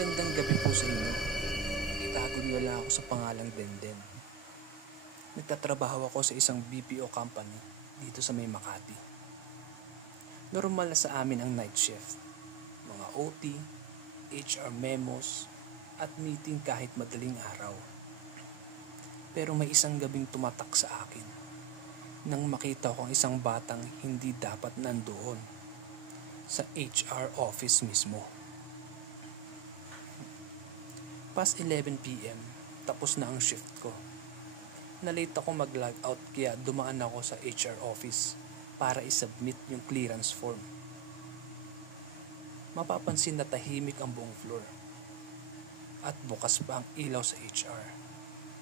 Magandang gabi po sa inyo. Itago niyo lang ako sa pangalang Denden. Nagtatrabaho ako sa isang BPO company dito sa may Makati. Normal na sa amin ang night shift. Mga OT, HR memos, at meeting kahit madaling araw. Pero may isang gabing tumatak sa akin nang makita ko ang isang batang hindi dapat nandoon sa HR office mismo. Past 11 PM, tapos na ang shift ko. Nalate ako mag-log out kaya dumaan ako sa HR office para isubmit yung clearance form. Mapapansin na tahimik ang buong floor. At bukas pa ang ilaw sa HR.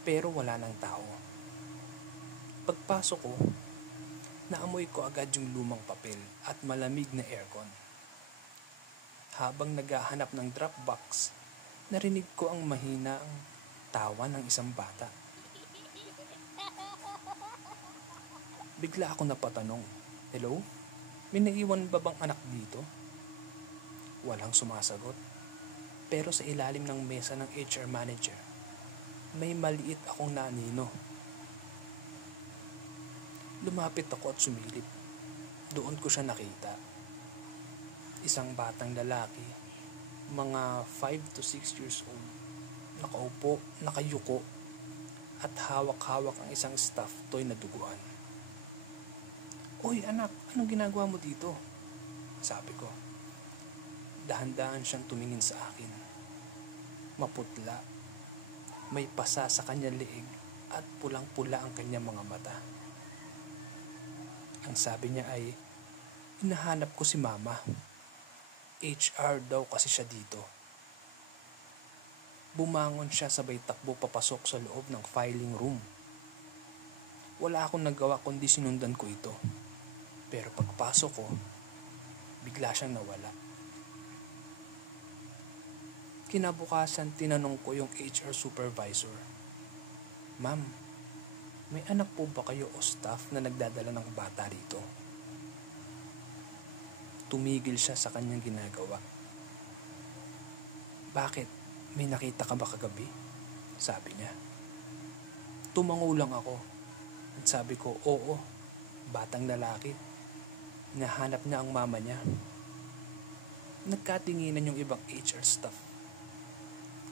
Pero wala nang tao. Pagpasok ko, naamoy ko agad yung lumang papel at malamig na aircon. Habang naghahanap ng drop box, narinig ko ang mahinang tawa ng isang bata. Bigla ako napatanong, "Hello? May naiwan ba bang anak dito?" Walang sumasagot. Pero sa ilalim ng mesa ng HR manager, may maliit akong naanino. Lumapit ako at sumilip. Doon ko siya nakita. Isang batang lalaki, mga 5 to 6 years old, nakaupo, nakayuko, at hawak-hawak ang isang stuffed toy na duguan. "Oy anak, anong ginagawa mo dito?" sabi ko. Dahan-dahan siyang tumingin sa akin. Maputla, may pasa sa kanyang leeg at pulang-pula ang kanyang mga mata. Ang sabi niya ay, "Hinahanap ko si mama. HR daw kasi siya dito." Bumangon siya sabay takbo papasok sa loob ng filing room. Wala akong nagawa kundi sinundan ko ito. Pero pagpasok ko, bigla siyang nawala. Kinabukasan tinanong ko yung HR supervisor, "Ma'am, may anak po ba kayo o staff na nagdadala ng bata rito?" Tumigil siya sa kanyang ginagawa. "Bakit? May nakita ka ba kagabi?" sabi niya. Tumango lang ako. At sabi ko, "Oo, batang lalaki. Hinahanap niya ang mama niya." Nagkatinginan yung ibang HR staff.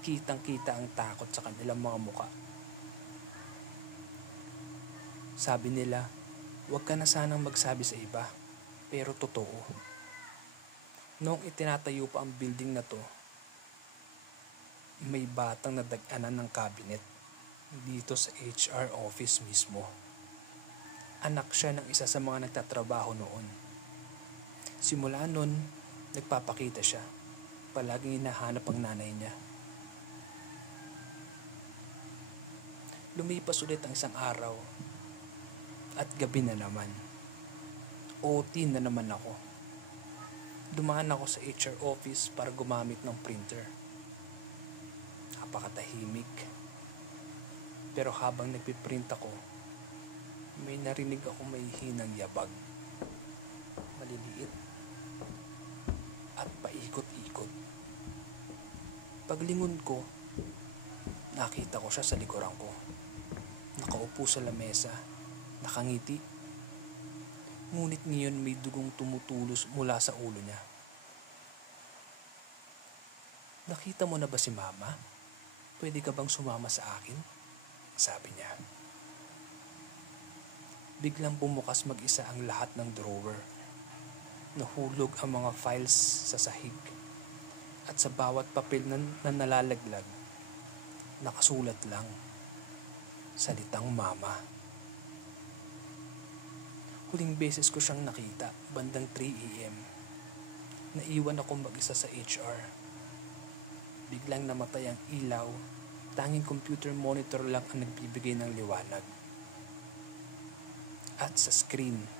Kitang-kita ang takot sa kanilang mga muka. Sabi nila, "Huwag ka na sanang magsabi sa iba." Pero totoo. Noong itinatayo pa ang building na to, may batang nadag-anan ng cabinet dito sa HR office mismo. Anak siya ng isa sa mga nagtatrabaho noon. Simula noon, nagpapakita siya. Palaging hinahanap ang nanay niya. Lumipas ulit ang isang araw at gabi na naman. OT na naman ako. Dumaan ako sa HR office para gumamit ng printer. Napakatahimik. Pero habang nagpiprint ako, may narinig ako may hinang yabag. Maliliit at paikot-ikot. Paglingon ko, nakita ko siya sa likuran ko. Nakaupo sa lamesa, nakangiti. Ngunit ngayon may dugong tumutulos mula sa ulo niya. "Nakita mo na ba si mama? Pwede ka bang sumama sa akin?" sabi niya. Biglang bumukas mag-isa ang lahat ng drawer. Nahulog ang mga files sa sahig. At sa bawat papel na nalalaglag, nakasulat lang, salitang mama. Huling beses ko siyang nakita, bandang 3 AM. Naiwan ako mag-isa sa HR. Biglang namatay ang ilaw, tanging computer monitor lang ang nagbibigay ng liwanag. At sa screen,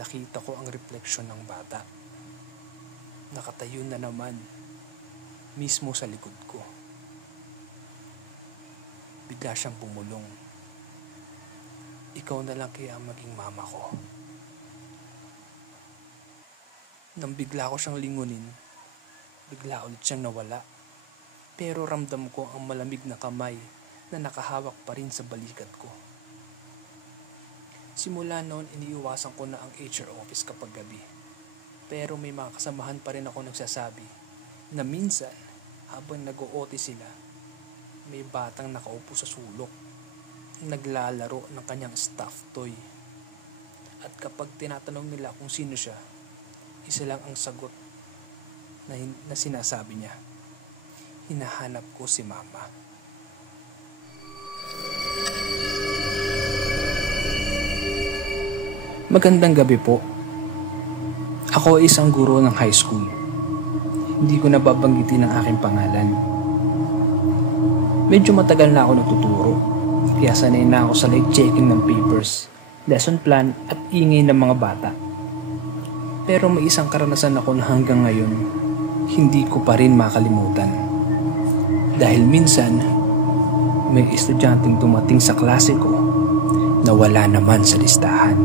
nakita ko ang refleksyon ng bata. Nakatayo na naman, mismo sa likod ko. Bigla siyang bumulong. "Ikaw na lang kaya ang maging mama ko." Nang bigla ko siyang lingunin, bigla ulit siyang nawala. pero ramdam ko ang malamig na kamay na nakahawak pa rin sa balikat ko. Simula noon, iniiwasan ko na ang HR office kapag gabi. Pero may mga kasamahan pa rin ako nagsasabi na minsan, habang nag-o-OT sila, may batang nakaupo sa sulok, naglalaro ng kanyang stuffed toy. At kapag tinatanong nila kung sino siya, isa lang ang sagot na sinasabi niya, hinahanap ko si mama. Magandang gabi po. Ako ay isang guro ng high school. Hindi ko nababanggitin ang aking pangalan. Medyo matagal na ako nagtuturo, kaya sanay na ako sa late checking ng papers, lesson plan at ingay ng mga bata. Pero may isang karanasan ako na hanggang ngayon, hindi ko pa rin makalimutan. Dahil minsan, may estudyanteng dumating sa klase ko na wala naman sa listahan.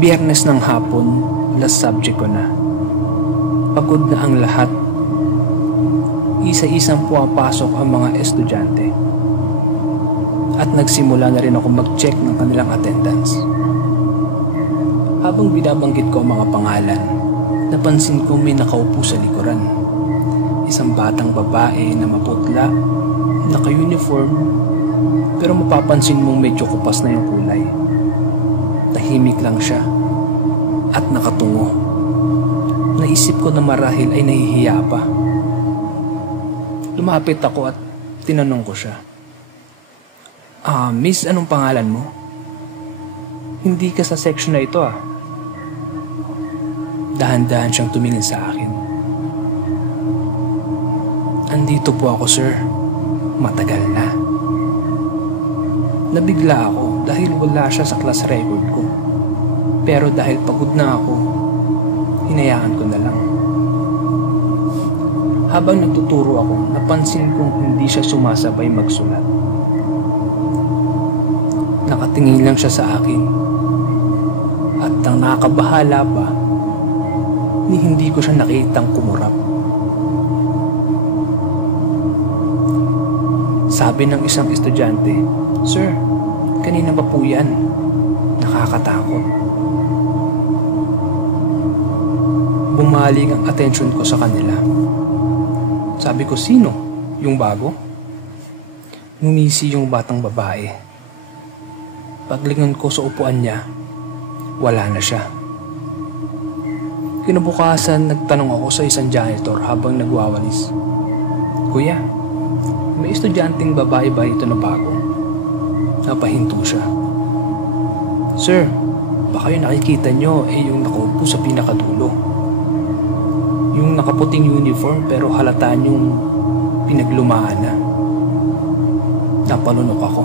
Biyernes ng hapon, last subject ko na. Pagod na ang lahat. Isa-isang pumapasok ang mga estudyante. At nagsimula na rin ako mag-check ng kanilang attendance. Habang binabanggit ko ang mga pangalan, napansin ko may nakaupo sa likuran. Isang batang babae na maputla, naka-uniform, pero mapapansin mong medyo kupas na yung kulay. Tahimik lang siya at nakatungo. Naisip ko na marahil ay nahihiya pa. Lumapit ako at tinanong ko siya, Miss, anong pangalan mo? Hindi ka sa section na ito Dahan-dahan siyang tumingin sa akin. Andito po ako, sir. Matagal na. Nabigla ako dahil wala siya sa class record ko. Pero dahil pagod na ako, hinayaan ko na lang. Habang nagtuturo ako, napansin kong hindi siya sumasabay magsulat. Nakatingin lang siya sa akin. At ang nakakabahala pa, ni hindi ko siya nakitang kumurap. Sabi ng isang estudyante, Sir, kanina pa po yan. Nakakatakot. Bumaling ang atensyon ko sa kanila. Sabi ko, sino? Yung bago? Ngumisi yung batang babae. Paglingon ko sa upuan niya, wala na siya. Kinabukasan, nagtanong ako sa isang janitor habang nagwawalis. Kuya, may estudyanteng babae ba ito na bago? Napahinto siya. Sir, baka yung nakikita nyo yung nakaupo sa pinakadulo. Yung nakaputing uniform pero halataan yung pinaglumaan na. Napalunok ako.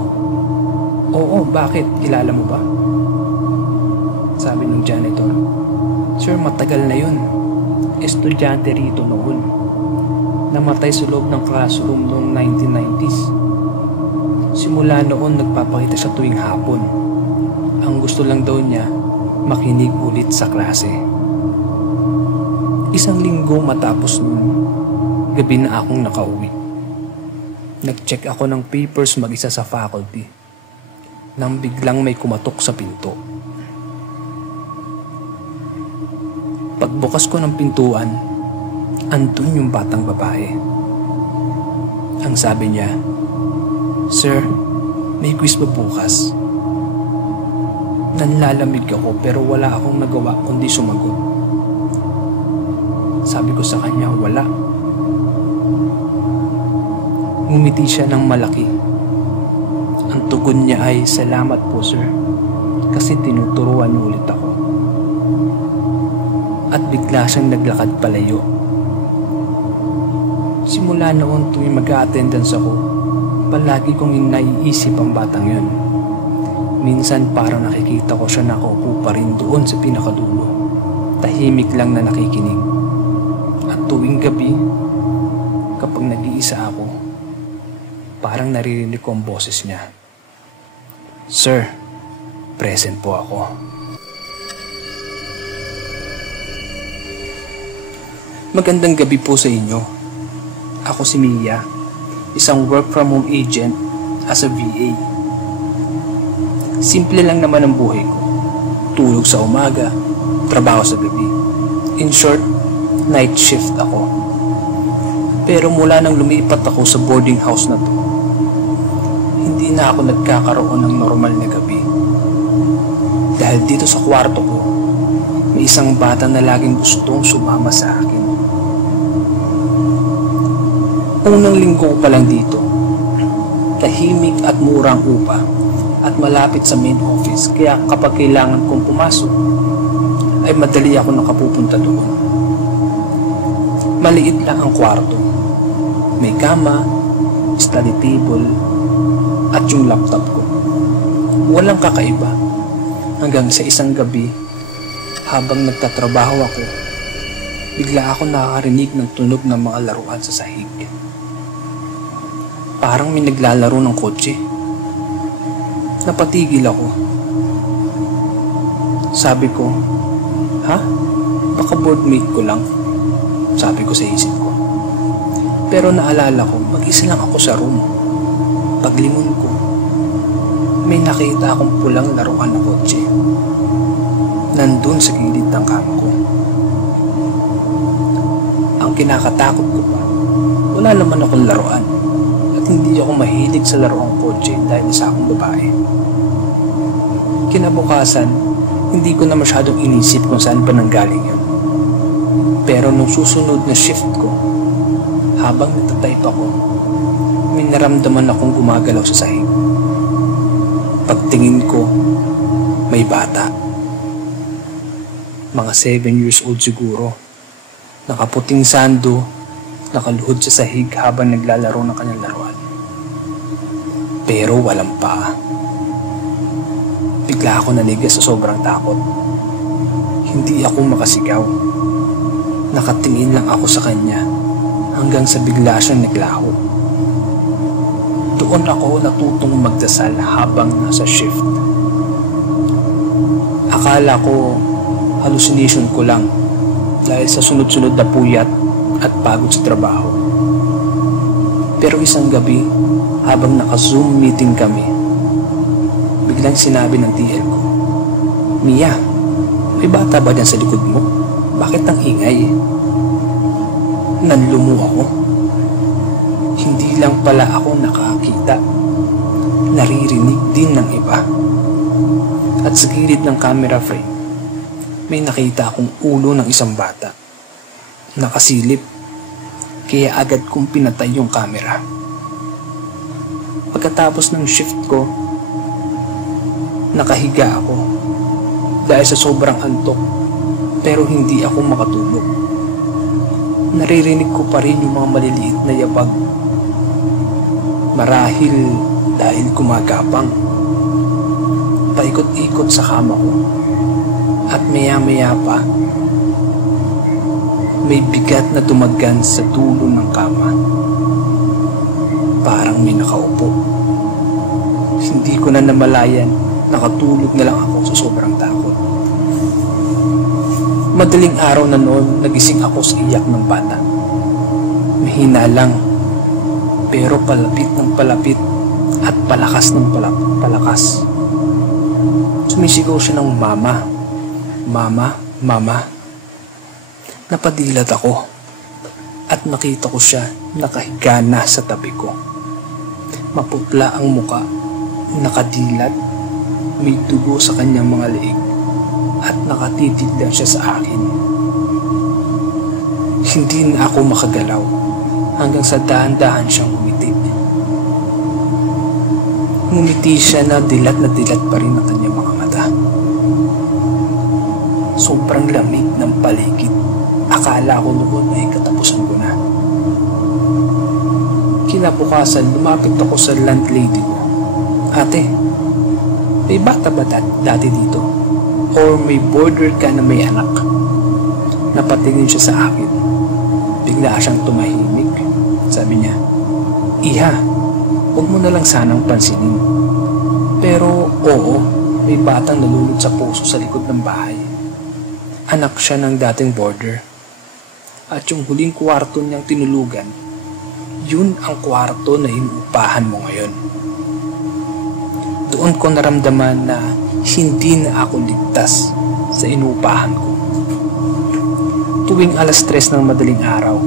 Oo, bakit? Kilala mo ba? Sabi ng janitor. Sir, matagal na yun. Estudyante rito noon. Namatay sa loob ng classroom noong 1990s. Simula noon nagpapakita siya tuwing hapon. Ang gusto lang daw niya, makinig ulit sa klase. Isang linggo matapos nun, gabi na akong nakauwi. Nag-check ako ng papers mag-isa sa faculty nang biglang may kumatok sa pinto. Pagbukas ko ng pintuan, andun yung batang babae. Ang sabi niya, Sir, may quiz ba bukas? Nanlalamig ako pero wala akong nagawa kundi sumagot. Sabi ko sa kanya, wala. Ngumiti siya ng malaki. Ang tugon niya ay, salamat po sir, kasi tinuturuan niyo ulit ako. At bigla siyang naglakad palayo. Simula noon tuwing mag-a-attendance ako, palagi kong naiisip ang batang yun. Minsan parang nakikita ko siya nakaupo pa rin doon sa pinakadulo. Tahimik lang na nakikinig. At tuwing gabi, kapag nag-iisa ako, parang naririnig ko ang boses niya. Sir, present po ako. Magandang gabi po sa inyo. Ako si Mia, isang work from home agent as a VA. Simple lang naman ang buhay ko. Tulog sa umaga, trabaho sa gabi. In short, night shift ako. Pero mula nang lumipat ako sa boarding house na to, hindi na ako nagkakaroon ng normal na gabi. Dahil dito sa kwarto ko, may isang bata na laging gustong sumama sa akin. Unang linggo ko pa lang dito, tahimik at murang upa at malapit sa main office, kaya kapag kailangan kong pumasok, ay madali ako nakapupunta doon. Maliit lang ang kwarto. May kama, study table, at yung laptop ko. Walang kakaiba. Hanggang sa isang gabi, habang nagtatrabaho ako, bigla ako nakakarinig ng tunog ng mga laruan sa sahig. Parang may naglalaro ng kotse. Napatigil ako. Sabi ko, ha? Baka boardmate ko lang. Sabi ko sa isip ko. Pero naalala ko, mag-isa lang ako sa room. Paglingon ko, may nakita akong pulang laruan na kotse. Nandun sa gilid ng kama ko. Ang kinakatakot ko pa, wala naman akong laruan. At hindi ako mahilig sa laruang kotse dahil isa akong babae. Kinabukasan, hindi ko na masyadong inisip kung saan pa nanggaling yun. Pero nung susunod na shift ko, habang nagtatype ako, may naramdaman akong gumagalaw sa sahig. Pagtingin ko, may bata. Mga 7 years old siguro. Nakaputing sando, nakaluhod sa sahig habang naglalaro ng kanyang laruan. Pero walang paa. Bigla ako nanigas sa sobrang takot. Hindi ako makasigaw. Nakatingin lang ako sa kanya hanggang sa bigla siyang naglaho. Doon ako natutong magdasal habang nasa shift. Akala ko hallucination ko lang dahil sa sunod-sunod na puyat at pagod sa trabaho. Pero isang gabi, habang naka-Zoom meeting kami, biglang sinabi ng TL ko, Mia, may bata ba dyan sa likod mo? Bakit ang ingay? Nanlumo ako. Hindi lang pala ako nakakita. Naririnig din ng iba. At sa gilid ng camera frame, may nakita akong ulo ng isang bata. Nakasilip, kaya agad kong pinatay yung camera. Pagkatapos ng shift ko, nakahiga ako dahil sa sobrang antok, pero hindi ako makatulog. Naririnig ko pa rin yung mga maliliit na yabag. Marahil dahil gumagapang. Paikot-ikot sa kama ko. At maya-maya pa, may bigat na tumagan sa dulo ng kama. Parang may nakaupo. Hindi ko na namalayan, nakatulog na lang ako sa sobrang takot. Madaling araw na noon, nagising ako sa iyak ng bata. Mahina lang, pero palapit ng palapit at palakas ng palakas. Sumisigaw siya ng mama, mama, mama. Napadilat ako at nakita ko siya nakahiga na sa tabi ko. Maputla ang muka, nakadilat, may dugo sa kanyang mga leeg at nakatitig lang siya sa akin. Hindi na ako makagalaw hanggang sa dahan-dahan siyang ngumiti. Ngumiti siya na dilat pa rin ang kanyang mga mata. Sobrang lamig ng paligid. Akala ko noon ay katapusan ko na. Kinabukasan, lumapit ako sa landlady ko. Ate, may bata ba dati dito? Or may border ka na may anak? Napatingin siya sa akin. Bigla siyang tumahimik. Sabi niya, Iha, huwag mo na lang sanang pansinin. Pero oo, may batang nalulod sa puso sa likod ng bahay. Anak siya ng dating border. At yung huling kwarto niyang tinulugan, yun ang kwarto na inuupahan mo ngayon. Doon ko naramdaman na hindi na ako ligtas sa inuupahan ko. Tuwing 3:00 ng madaling araw,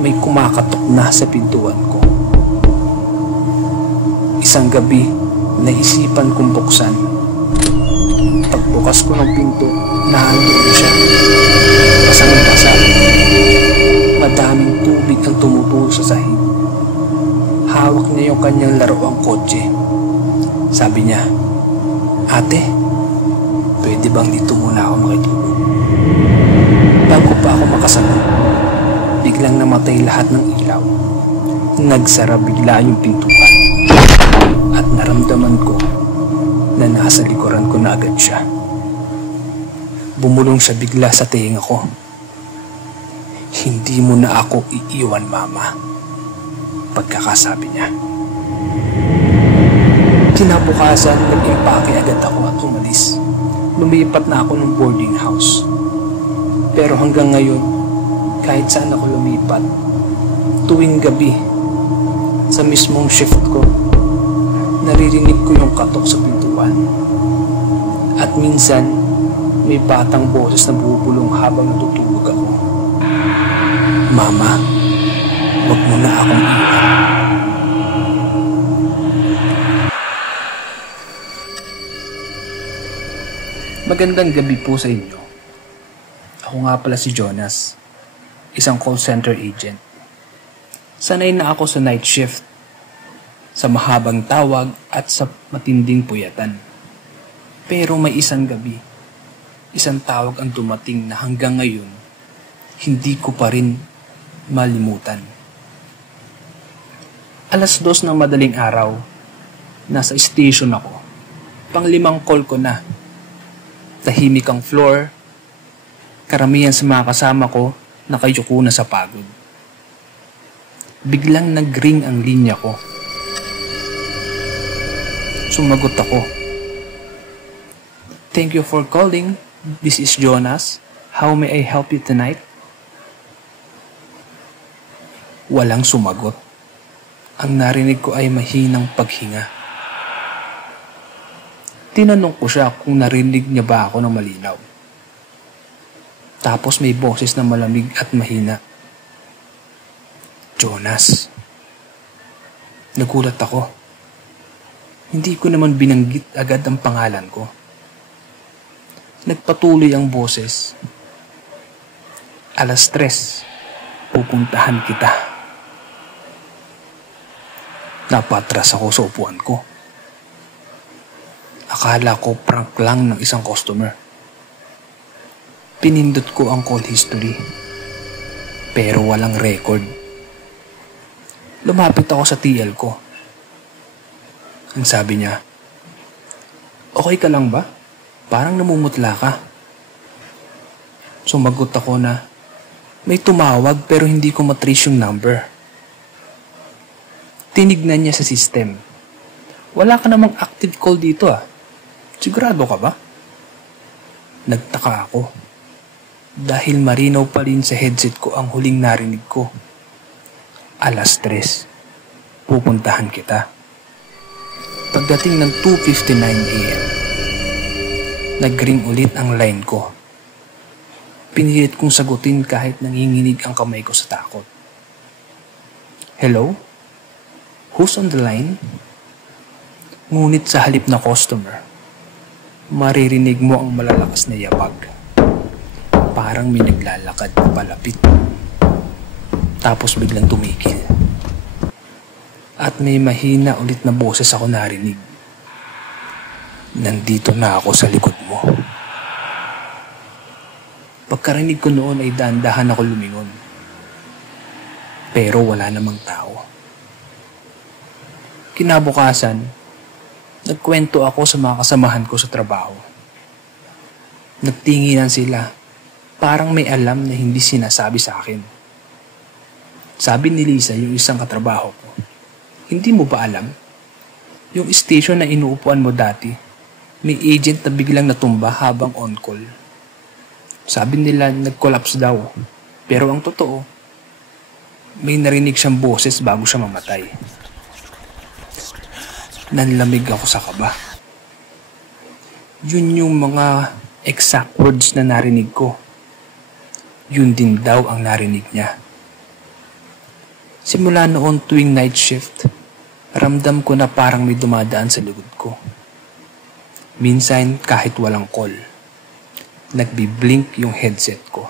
may kumakatok na sa pintuan ko. Isang gabi, naisipan kong buksan. Pagbukas ko ng pinto, nandoon siya. Basang-basa. Madaming tubig ang tumutulo sa sahig. Hawak niya yung kanyang laruang kotse. Sabi niya, "Ate, pwede bang dito muna ako makitulog?" Bago pa ako makasagot, biglang namatay lahat ng ilaw. Nagsara bigla yung pintuan. At naramdaman ko na nasa likuran ko na agad siya. Bumulong siya bigla sa tenga ko. "Hindi mo na ako iiwan, Mama," pagkakasabi niya. Kinabukasan, nag-impake agad ako at umalis. Lumipat na ako ng boarding house. Pero hanggang ngayon, kahit saan ako lumipat, tuwing gabi, sa mismong shift ko, naririnig ko yung katok sa pintuan. At minsan, may batang boses na bubulong habang natutulog ako. "Mama, wag mo na akong iwan." Magandang gabi po sa inyo. Ako nga pala si Jonas, isang call center agent. Sanay na ako sa night shift, sa mahabang tawag at sa matinding puyatan. Pero may isang gabi, isang tawag ang dumating na hanggang ngayon, hindi ko pa rin malimutan. 2:00 ng madaling araw, nasa station ako. Pang-5 call ko na. Tahimik ang floor. Karamihan sa mga kasama ko nakayuko na sa pagod. Biglang nag-ring ang linya ko. Sumagot ako. "Thank you for calling. This is Jonas. How may I help you tonight?" Walang sumagot. Ang narinig ko ay mahinang paghinga. Tinanong ko siya kung narinig niya ba ako ng malinaw. Tapos may boses na malamig at mahina. "Jonas." Nagulat ako. Hindi ko naman binanggit agad ang pangalan ko. Nagpatuloy ang boses. 3:00, pupuntahan kita." Napatras ako sa upuan ko. Akala ko prank lang ng isang customer. Pinindot ko ang call history, pero walang record. Lumapit ako sa TL ko. Ang sabi niya, "Okay ka lang ba? Parang namumutla ka." Sumagot ako na, "May tumawag pero hindi ko matrace yung number." Tinignan niya sa system. "Wala ka namang active call dito ah. Sigurado ka ba?" Nagtaka ako. Dahil marinaw pa rin sa headset ko ang huling narinig ko. 3:00, pupuntahan kita. Pagdating ng 2:59 AM, nag-ring ulit ang line ko. Pinilit kong sagutin kahit nanginginig ang kamay ko sa takot. "Hello? Who's on the line?" Ngunit sa halip na customer, maririnig mo ang malalakas na yabag. Parang may naglalakad na palapit. Tapos biglang tumigil. At may mahina ulit na boses ako narinig. "Nandito na ako sa likod mo." Pagkarinig ko noon ay dahan-dahan ako lumingon. Pero wala namang tao. Kinabukasan, nagkwento ako sa mga kasamahan ko sa trabaho. Nagtinginan sila, parang may alam na hindi sinasabi sa akin. Sabi ni Lisa, yung isang katrabaho ko, "Hindi mo ba alam? Yung station na inuupuan mo dati, may agent na biglang natumba habang on call. Sabi nila nag-collapse daw, Pero ang totoo, may narinig siyang boses bago siya mamatay. Nanlamig ako sa kaba. Yun yung mga exact words na narinig ko. Yun din daw ang narinig niya. Simula noon tuwing night shift, ramdam ko na parang may dumadaan sa likod ko. Minsan kahit walang call, nagbi-blink yung headset ko.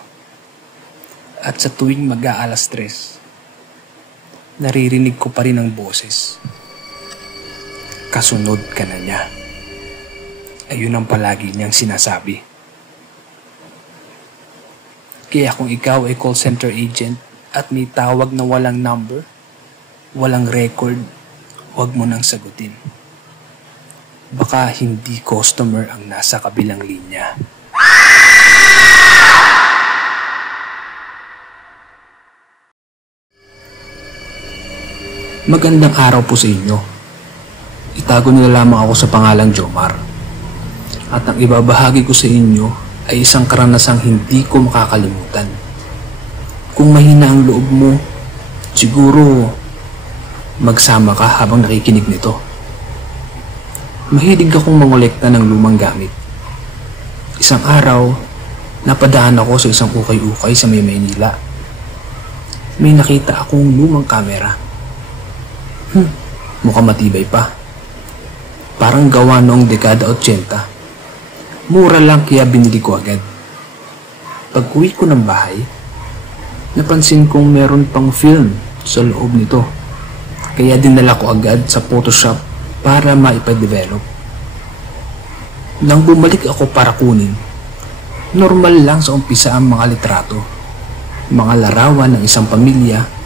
At sa tuwing mag-aalas 3, naririnig ko pa rin ang boses. Kasunod ka na niya. Ayun ang palagi niyang sinasabi. Kaya kung ikaw ay call center agent at may tawag na walang number, walang record, huwag mo nang sagutin. Baka hindi customer ang nasa kabilang linya. Magandang araw po sa inyo. Itago niyo lamang ako sa pangalang Jomar. At ang ibabahagi ko sa inyo ay isang karanasang hindi ko makakalimutan. Kung mahina ang loob mo, siguro magsama ka habang nakikinig nito. Mahilig akong mangolekta ng lumang gamit. Isang araw, napadaan ako sa isang ukay-ukay sa Maynila. May nakita akong lumang kamera. Mukhang matibay pa. Parang gawa noong dekada 80. Mura lang kaya binili ko agad. Pag-uwi ko ng bahay, napansin kong meron pang film sa loob nito. Kaya dinala ko agad sa Photoshop para maipa-develop. Nang bumalik ako para kunin, normal lang sa umpisa ang mga litrato, mga larawan ng isang pamilya.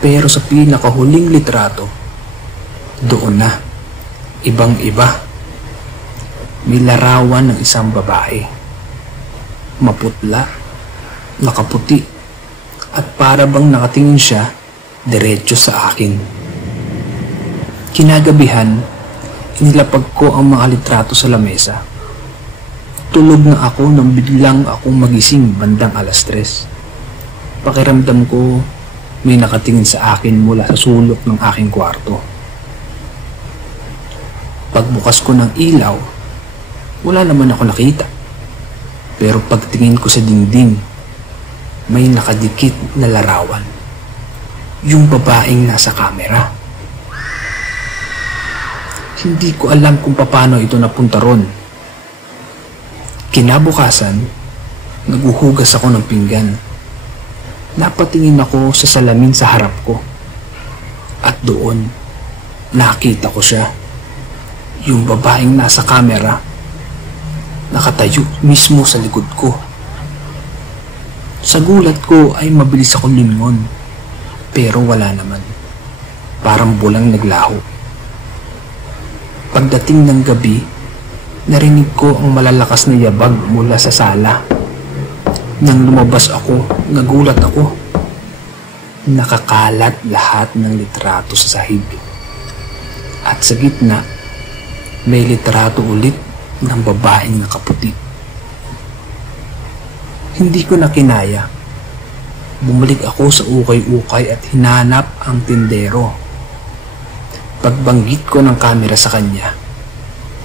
Pero sa pinakahuling litrato, doon na, ibang-iba. May larawan ng isang babae. Maputla, nakaputi, at para bang nakatingin siya diretso sa akin. Kinagabihan, inilapag ko ang mga litrato sa lamesa. Tulog na ako nang biglang akong magising bandang alas 3. Pakiramdam ko may nakatingin sa akin mula sa sulok ng aking kwarto. Pagbukas ko ng ilaw, wala naman ako nakita. Pero pagtingin ko sa dingding, may nakadikit na larawan. Yung babaeng nasa kamera. Hindi ko alam kung paano ito napunta ron. Kinabukasan, naguhugas ako ng pinggan. Napatingin ako sa salamin sa harap ko. At doon, nakita ko siya. Yung babaeng nasa kamera, nakatayo mismo sa likod ko. Sa gulat ko ay mabilis akong lingon. Pero wala naman. Parang bulang naglaho. Pagdating ng gabi, narinig ko ang malalakas na yabag mula sa sala. Nang lumabas ako, nagulat ako. Nakakalat lahat ng litrato sa sahig. At sa gitna, may litrato ulit ng babaeng nakaputi. Hindi ko na kinaya. Bumalik ako sa ukay-ukay at hinanap ang tindero. Pagbanggit ko ng kamera sa kanya,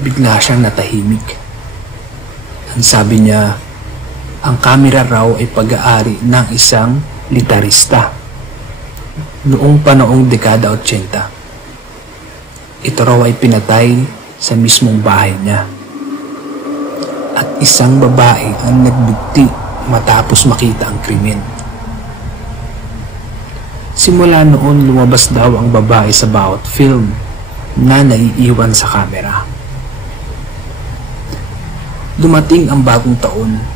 bigla siyang natahimik. Ang sabi niya, ang kamera raw ay pag-aari ng isang litarista noong panoong dekada 80. Ito raw ay pinatay sa mismong bahay niya. At isang babae ang nagbugti matapos makita ang krimen. Simula noon lumabas daw ang babae sa bawat film na naiiwan sa kamera. Dumating ang bagong taon.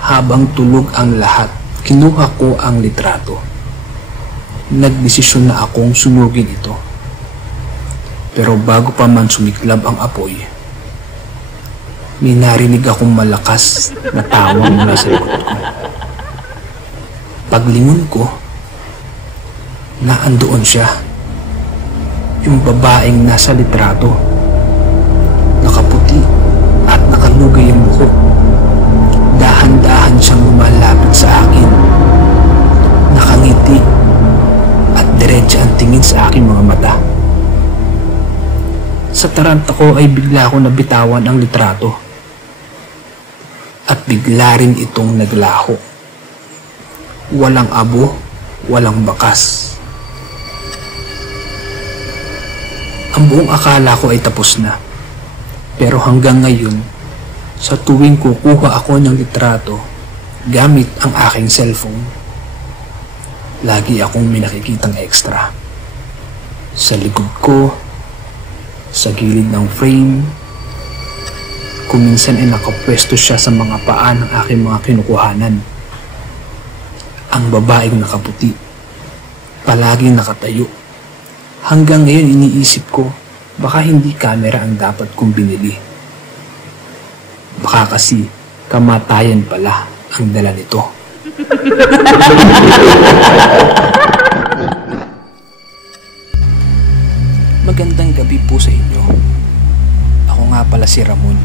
Habang tulog ang lahat, kinuha ko ang litrato. Nagdesisyon na akong sunugin ito. Pero bago pa man sumiklab ang apoy, may narinig akong malakas na tawa mula sa likod ko. Paglingon ko, naandoon siya. Yung babaeng nasa litrato. Nakaputi at nakalugay ang buhok. Dahan-dahan siyang lumalapit sa akin. mata. Sa taranta ko ay bigla ko nabitawan ang litrato at bigla rin itong naglaho. Walang abo, walang bakas. Ang buong akala ko ay tapos na. Pero hanggang ngayon, sa tuwing kukuha ako ng litrato gamit ang aking cellphone, lagi akong may nakikitang extra. Sa likod ko, sa gilid ng frame, kuminsan ay nakapwesto siya sa mga paa ng aking mga kinukuhanan. Ang babaeng nakaputi, palaging nakatayo. Hanggang ngayon iniisip ko, baka hindi camera ang dapat kong binili. Baka kasi kamatayan pala ang dala nito. Magandang gabi po sa inyo. Ako nga pala si Ramon.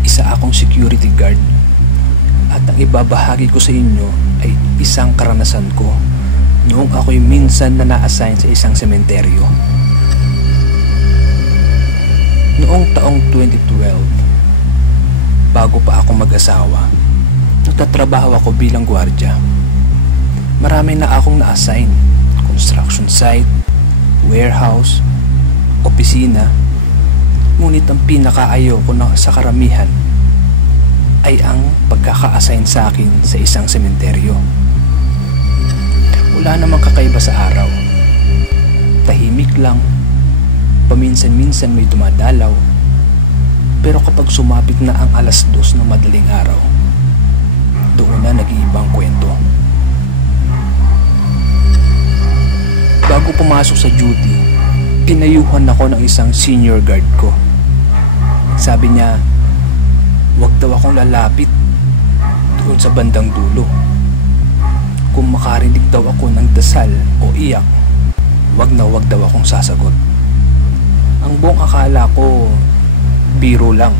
Isa akong security guard. At ang ibabahagi ko sa inyo ay isang karanasan ko noong ako'y minsan na na-assign sa isang sementeryo. Noong taong 2012, bago pa ako mag-asawa, nagtatrabaho ako bilang gwardiya. Marami na akong na-assign: construction site, warehouse, opisina. Ngunit ang pinakaayaw ko na sa karamihan ay ang pagkaka-assign sa akin sa isang sementeryo. Wala namang kakaiba sa araw. Tahimik lang. Paminsan-minsan may dumadalaw. Pero kapag sumapit na ang 2:00 ng madaling araw, doon na nag-iibang kwento. Bago pumasok sa duty, pinayuhan ako ng isang senior guard ko. Sabi niya, wag daw akong lalapit doon sa bandang dulo. Kung makarinig daw ako ng dasal o iyak, wag daw akong sasagot. Ang buong akala ko, biro lang,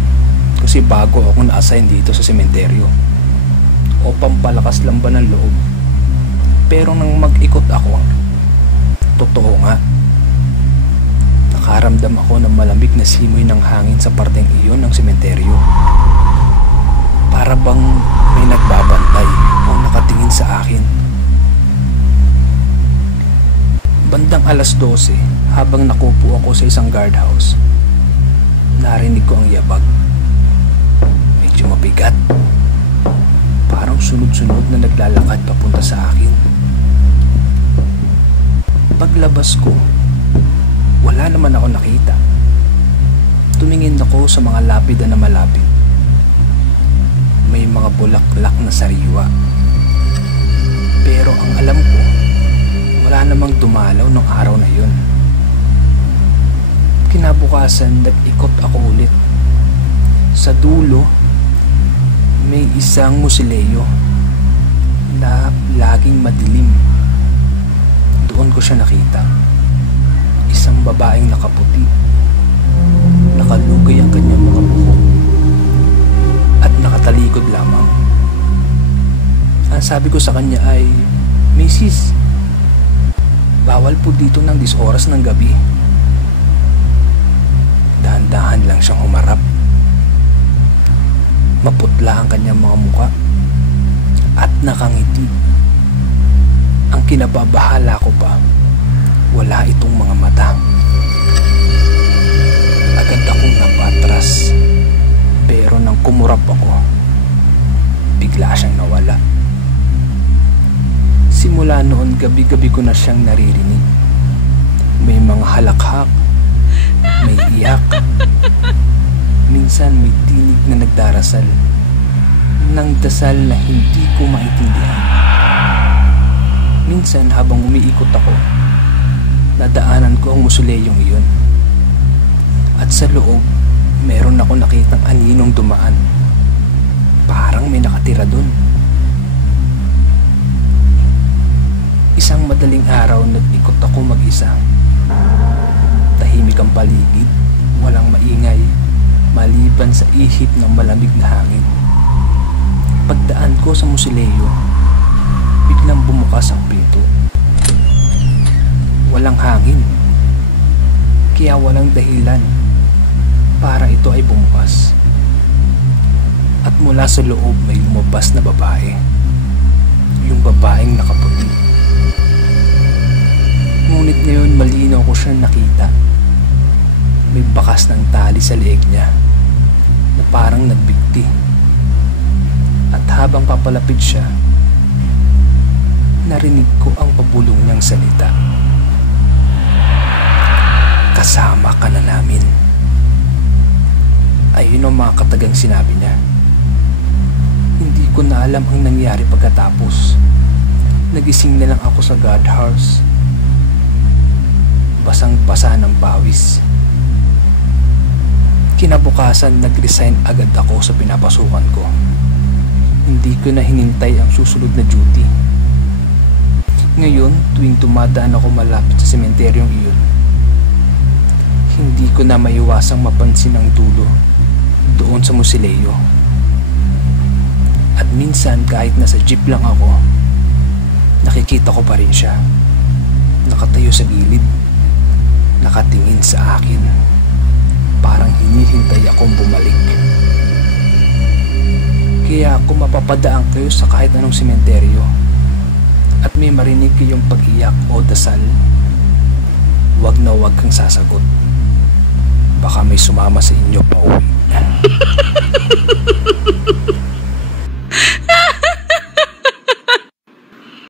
kasi bago ako na-assign dito sa sementeryo. O pampalakas lang ba ng loob? Pero nang mag-ikot ako, totoo nga. Nakaramdam ako ng malamig na simoy ng hangin sa parteng iyon ng sementeryo. Para bang may nagbabantay o nakatingin sa akin. Bandang 12:00, habang nakupo ako sa isang guardhouse, narinig ko ang yabag. Medyo mabigat. Parang sunod-sunod na naglalakad papunta sa akin. Paglabas ko, wala naman ako nakita. Tumingin ako sa mga lapida na malapit. May mga bulaklak na sariwa. Pero ang alam ko, wala namang dumalaw nung araw na yun. Kinabukasan, nag-ikot ako ulit. Sa dulo, may isang musileo na laging madilim. Doon ko siya nakita. Isang babaeng nakaputi. Nakalugay ang kanyang mga buhok at nakatalikod lamang. Ang sabi ko sa kanya ay, "Mrs., bawal po dito ng 10 oras ng gabi." Dahan-dahan lang siyang humarap. Maputla ang kanyang mga muka at nakangiti. Ang kinababahala ko pa, wala itong mga mata. Agad akong napatras, pero nang kumurap ako, bigla siyang nawala. Simula noon, gabi-gabi ko na siyang naririnig. May mga halakhak, may iyak, minsan may tinig na nagdarasal ng dasal na hindi ko maintindihan. Minsan habang umiikot ako, nadaanan ko ang musuleyong iyon. At sa loob, meron ako nakitang aninong dumaan. Parang may nakatira dun. Isang madaling araw, nag-ikot ako mag-isa. Tahimik ang paligid, walang maingay, maliban sa ihip ng malamig na hangin. Pagdaan ko sa musileo, biglang bumukas ang pinto. Walang hangin, dahilan para ito ay bumukas. At mula sa loob may lumabas na babae. Yung babaeng nakaputi. Ngunit ngayon malinaw ko siyang nakita. May bakas ng tali sa leeg niya na parang nagbigti. At habang papalapit siya, narinig ko ang pabulong niyang salita. Kasama ka na namin. Ayun ang mga katagang sinabi niya. Hindi ko na alam ang nangyari pagkatapos. Nagising na lang ako sa guardhouse. Basang-basa ng pawis. Kinabukasan nag-resign agad ako sa pinapasukan ko. Hindi ko na hinintay ang susunod na duty. Ngayon, tuwing tumadaan ako malapit sa sementeryong iyon, hindi ko na maiwasang mapansin ang dulo doon sa musileo. At minsan kahit nasa jeep lang ako, nakikita ko pa rin siya. Nakatayo sa gilid, nakatingin sa akin, parang hinihintay akong bumalik. Kaya kung mapapadaan kayo sa kahit anong sementeryo at may marinig kayong pag-iyak o dasal, wag na wag kang sasagot. Baka may sumama sa inyo pa uwi.